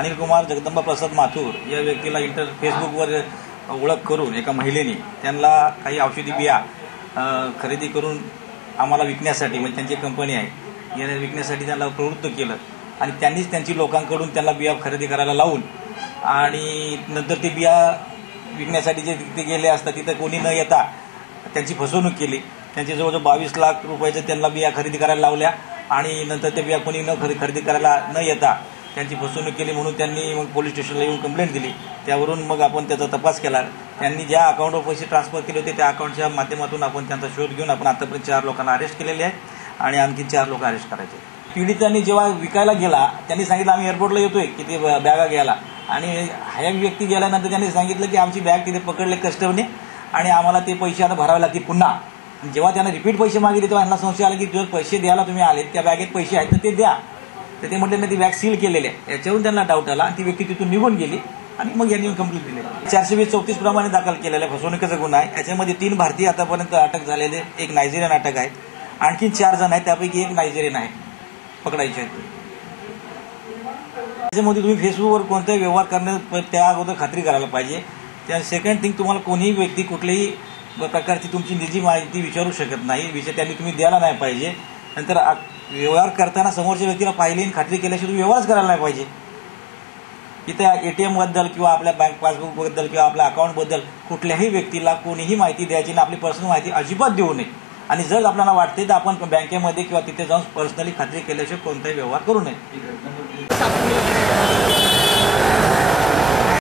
अनिल कुमार जगदंबा प्रसाद माथुर या व्यक्तीला फेसबुकवर ओळख करून एका महिलेने त्यांना काही औषधी बिया खरेदी करून आम्हाला विकण्यासाठी, म्हणजे त्यांची कंपनी आहे या विकण्यासाठी त्यांना प्रवृत्त केलं आणि त्यांनीच त्यांची लोकांकडून त्यांना बिया खरेदी करायला लावून आणि नंतर ते बिया विकण्यासाठी जे तिथे गेले असता तिथे कोणी न येता त्यांची फसवणूक केली। त्यांची जवळजवळ 22 लाख रुपयाच्या त्यांना बिया खरेदी करायला लावल्या आणि नंतर त्या बिया कोणी खरेदी करायला न येता त्यांची फसवणूक केली म्हणून त्यांनी मग पोलीस स्टेशनला येऊन कंप्लेंट दिली। त्यावरून मग आपण त्याचा तपास केला। त्यांनी ज्या अकाउंटवर पैसे ट्रान्सफर केले होते त्या अकाउंटच्या माध्यमातून आपण त्यांचा शोध घेऊन आपण आतापर्यंत 4 लोकांना अरेस्ट केलेले आहे आणि आणखी 4 लोक अरेस्ट करायचे। पीडितांनी जेव्हा विकायला गेला त्यांनी सांगितलं आम्ही एअरपोर्टला येतोय की ते बॅगा घ्यायला आणि हा व्यक्ती गेल्यानंतर त्यांनी सांगितलं की आमची बॅग तिथे पकडले कस्टमरने आणि आम्हाला ते पैसे आता भरावे लागतील पुन्हा। जेव्हा त्यांना रिपीट पैसे मागितले तेव्हा यांना संशय आला की जो पैसे द्यायला तुम्ही आले त्या बॅगेत पैसे आहेत तर ते द्या। तर ते म्हटले नाही ती बॅग सील केलेली आहे। याच्यावरून त्यांना डाऊट आला आणि ती व्यक्ती तिथून निघून गेली आणि मग यांनी कंप्लेंट दिली। 434 प्रमाणे दाखल केलेला फसवणुकीचा गुन्हा आहे। याच्यामध्ये 3 भारतीय आतापर्यंत अटक झालेले, एक नायजेरियन अटक आहे, आणखी 4 जण आहेत त्यापैकी एक नायजेरियन आहे पकडायचे आहेत। त्याच्यामध्ये तुम्ही फेसबुकवर कोणताही व्यवहार करण्या त्या अगोदर खात्री करायला पाहिजे। त्या सेकंड थिंग तुम्हाला कोणीही व्यक्ती कुठलीही प्रकारची तुमची निजी माहिती विचारू शकत नाही, विषय त्यांनी तुम्ही द्यायला नाही पाहिजे। नंतर व्यवहार करताना समोरच्या व्यक्तीला पाहिली आणि खात्री केल्याशिवाय तुम्ही व्यवहारच करायला नाही पाहिजे। इथे एटीएम बद्दल किंवा आपल्या बँक पासबुक बद्दल किंवा आपल्या अकाउंट बद्दल कुठल्याही व्यक्तीला कोणीही माहिती द्यायची नाही, आपली पर्सनल माहिती अजिबात देऊ नये आणि जर आपल्याला वाटते तर आपण बँकेमध्ये किंवा तिथे जाऊन पर्सनली खात्री केल्याशिवाय कोणताही व्यवहार करू नये।